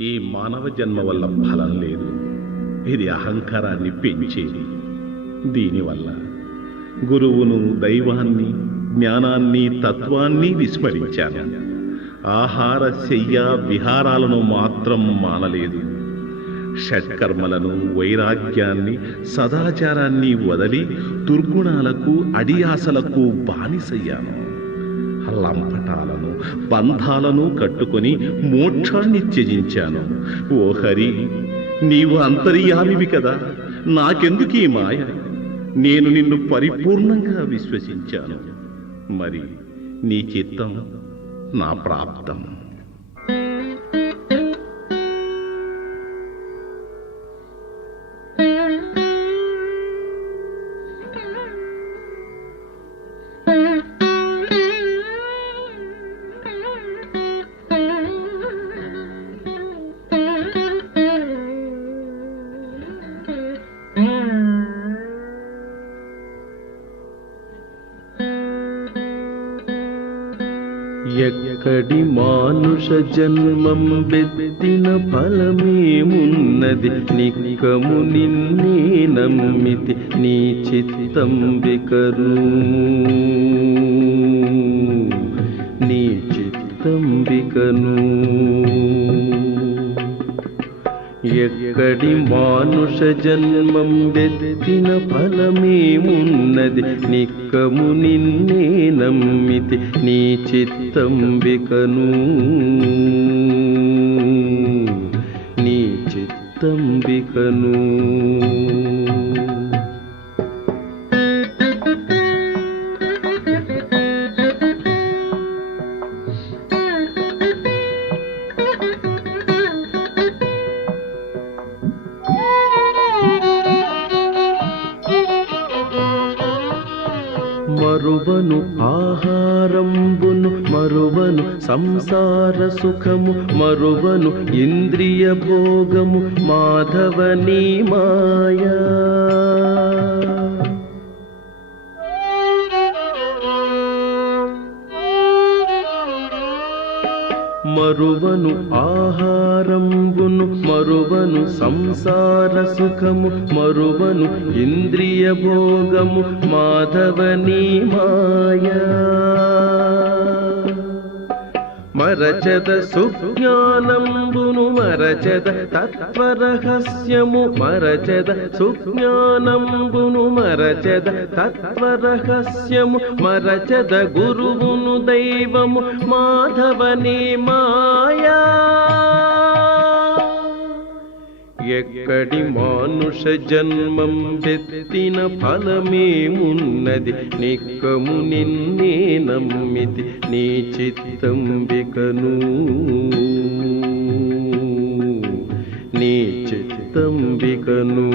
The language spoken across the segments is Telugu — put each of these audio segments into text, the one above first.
ఈ మానవ జన్మ వల్ల ఫలం లేదు. ఇది అహంకారాన్ని పెంచేది. దీనివల్ల గురువును, దైవాన్ని, జ్ఞానాన్ని, తత్వాన్ని విస్మరించాను. ఆహార, శయ్య, విహారాలను మాత్రం మానలేదు. షట్కర్మలను, వైరాగ్యాన్ని, సదాచారాన్ని వదలి దుర్గుణాలకు, అడియాసలకు బానిసయ్యాను. లంపటాలను, బంధాలను కట్టుకొని మోక్షాన్ని త్యజించాను. ఓ హరి, నీవు అంతర్యామివి కదా, నాకెందుకీ మాయ? నేను నిన్ను పరిపూర్ణంగా విశ్వసించాను. మరి నీ చిత్తం నా ప్రాప్తం. ఎక్కడి మానుష జన్మం బెత్తిన ఫలమేమున్నది? నిక్కము నిన్నే నమ్మితి నీ చిత్తం బికరు, నీ చిత్తం బికను. ఎక్కడి మానుష జన్మం బెత్తిన ఫలమేమున్నది? నిక్కము నిన్నే నమ్మితి నీ చిత్తం బికను, నీ చిత్తం బికను. మరువను ఆహారంబును, మరువను సంసార సుఖము, మరువను ఇంద్రియ భోగము, మాధవనీ మాయా. మరువను ఆహారంబును, మరువను సంసార సుఖము, మరువను ఇంద్రియ భోగము, మాధవనీ మాయా. మరచద సుజ్ఞానంబును, మరచద తత్వరహస్యము, మరచద సుజ్ఞానంబును, మరచద తత్వరహస్యము, మరచద గురువును, దైవము, మాధవనీ మాయా. ఎక్కడి మానుష జన్మం బెత్తిన ఫలమేమున్నది? నిక్కము నిన్నే నమ్మితి నీ చిత్తం బికను, నీ చిత్తం బికను.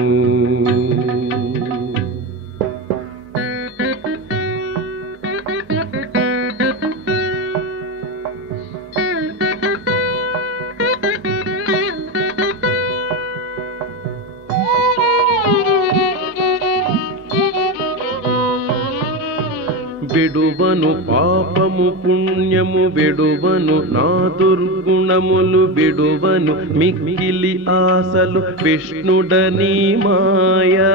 విడువను పాపము పుణ్యము, విడువను నా దుర్గుణములు, విడువను మిక్కిలి ఆశలు, విష్ణుడనీ మాయా.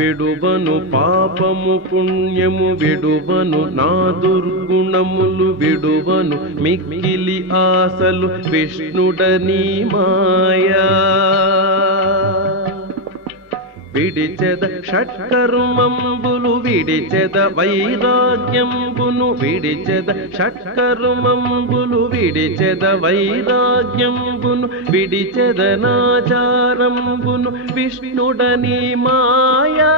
విడువను పాపము పుణ్యము, విడువను నా దుర్గుణములు, విడువను మిక్కిలి ఆశలు, విష్ణుడనీ మాయా. విడిచెద షట్కర్మంబులు, విడిచెద వైరాగ్యంబును, విడిచెద షట్కర్మంబులు, విడిచెద వైరాగ్యంబును, విడిచెద నాచారంబును, విష్ణుడనీ మాయా.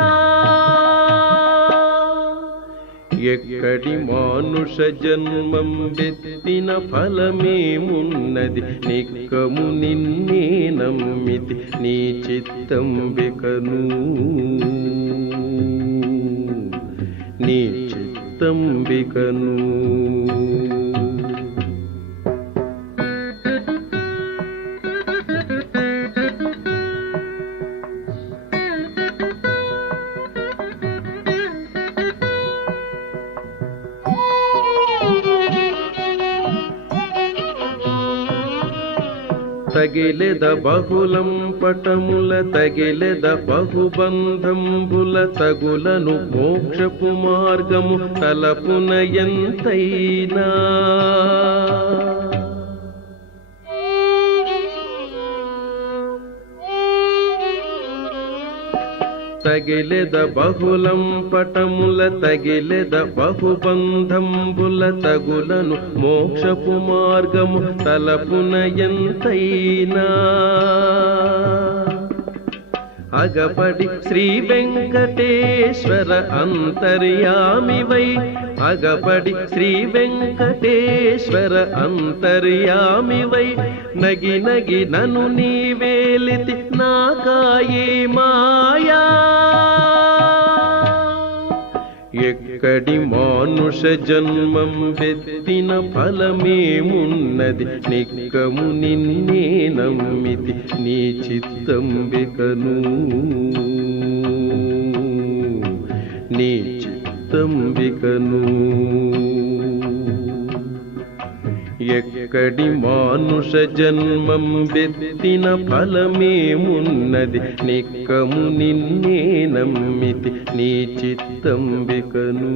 ఎక్కడి మానుష జన్మం బెత్తిన ఫలమేమున్నది? నిక్కము నిన్నే నమ్మితి నీ చిత్తం బికను, నీ చిత్తం బికను. తగిలెద బహుళం పటముల తగిలెద బహుబంధంబుల తగులను మోక్షపు మార్గము తలపున ఎంతైనా తగిలెద బహుళం పటముల తగిలెద బహుబంధంబుల తగులను మోక్షపు మార్గము తలపున ఎంతైనా అగపడి శ్రీ వెంకటేశ్వర అంతర్యామివై అగపడి శ్రీ వెంకటేశ్వర అంతర్యామివై నగి నగి నను నీవేలితి నాకాయే మాయా ఎక్కడి మానుష జన్మం వెత్తిన ఫలమేమున్నది నిక్కము నిన్నే నమ్మితి నీ చిత్తంబికను నీ చిత్తంబికను ఎక్కడి మానుష జన్మం వెత్తిన ఫలమేమున్నది నిక్కము నిన్నే నమ్మితి నీ చిత్తంబికను